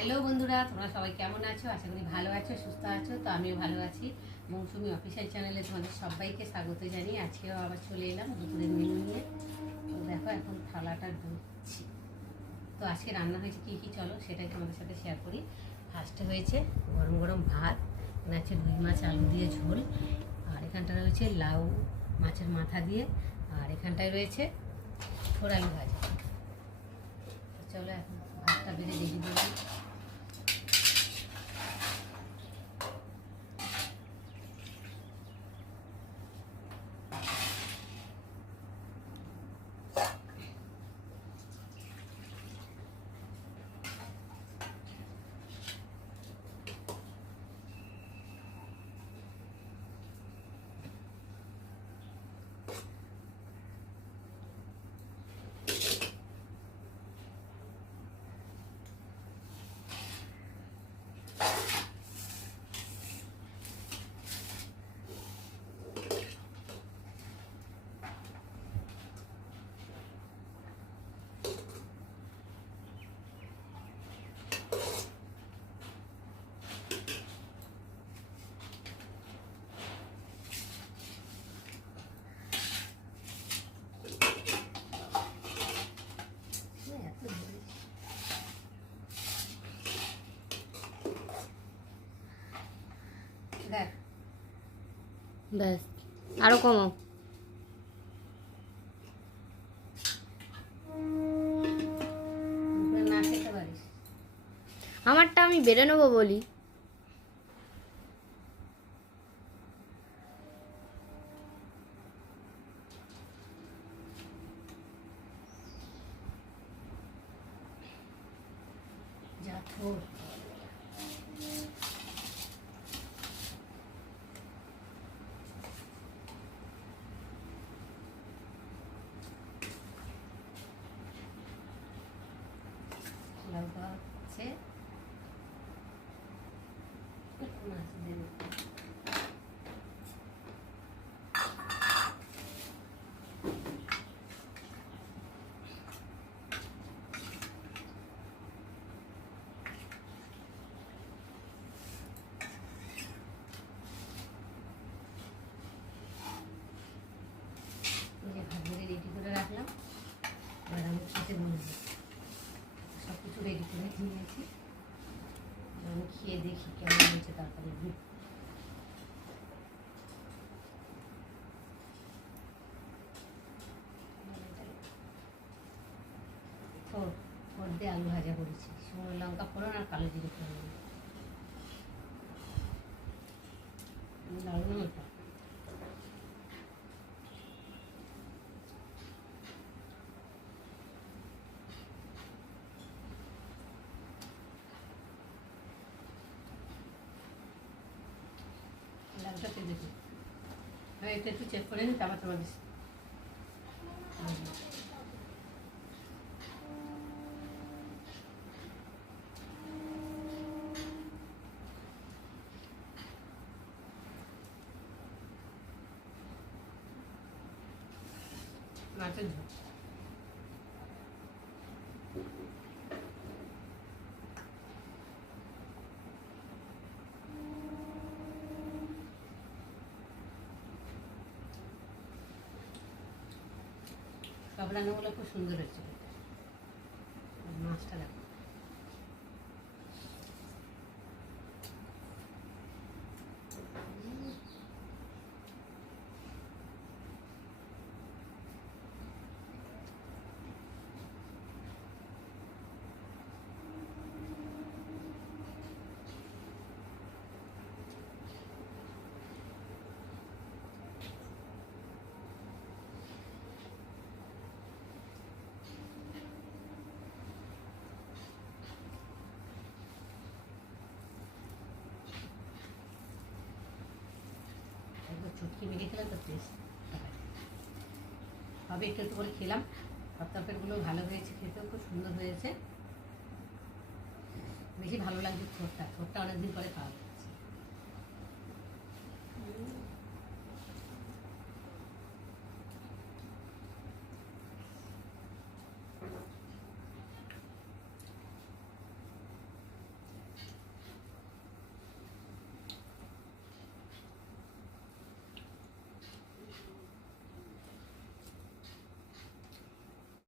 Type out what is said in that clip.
Hello বন্ধুরা, তোমরা সবাই কেমন আছো? আশা করি ভালো আছো, সুস্থ আছো। তো আমিও ভালো আছি। মৌসুমি অফিসিয়াল চ্যানেলে তোমাদের সবাইকে স্বাগত জানিয়ে আজকেও আবার চলে এলাম দুপুরের মেনু নিয়ে। তো দেখো এখন থালাটা ধুচ্ছি। তো আজকে রান্না হয়েছে কী কী, চলো সেটাই তোমাদের সাথে শেয়ার করি। ফার্স্টে হয়েছে গরম গরম ভাত, এখানে আছে রুই মাছ আলু দিয়ে ঝোল, আর এখানটায় রয়েছে লাউ মাছের মাথা দিয়ে, আর এখানটায় রয়েছে ছোট আলু ভাজা। চলো এখন ভাতটা বেড়ে রেডি করবো। ব্যাস, আরো কমাও। না খেতে পারিস? আমারটা আমি বেড়ে নেবো বলি। যা থোর লঙ্কা হচ্ছে মাছ দেব। ভাত বেড়ে রেডি করে রাখলাম, এবার আমি খেতে বলবো। সব কিছু রেডি করে নিয়েছি, আমি খেয়ে দেখি কেমন হয়েছে, তারপরে থোর দিয়ে আলু ভাজা করেছি, শুকনো লঙ্কা ফোড়ন আর কালো জিরে ফোড়ন। দারুণ ওটা। লাউটা পেয়ে দেখি, এটা একটু চেক করে নিই, তারপর তোমার মাছের ঝোল। সব রান্নাগুলো খুব সুন্দর হয়েছে। মাছটা দেখো, চটকি মেরে খেলে তো টেস্ট হবে। একটু একটু করে খেলাম, তরকারিগুলো ভালো হয়েছে, খেতেও খুব সুন্দর হয়েছে। বেশি ভালো লাগছে থোরটা, অনেকদিন পরে খাওয়া।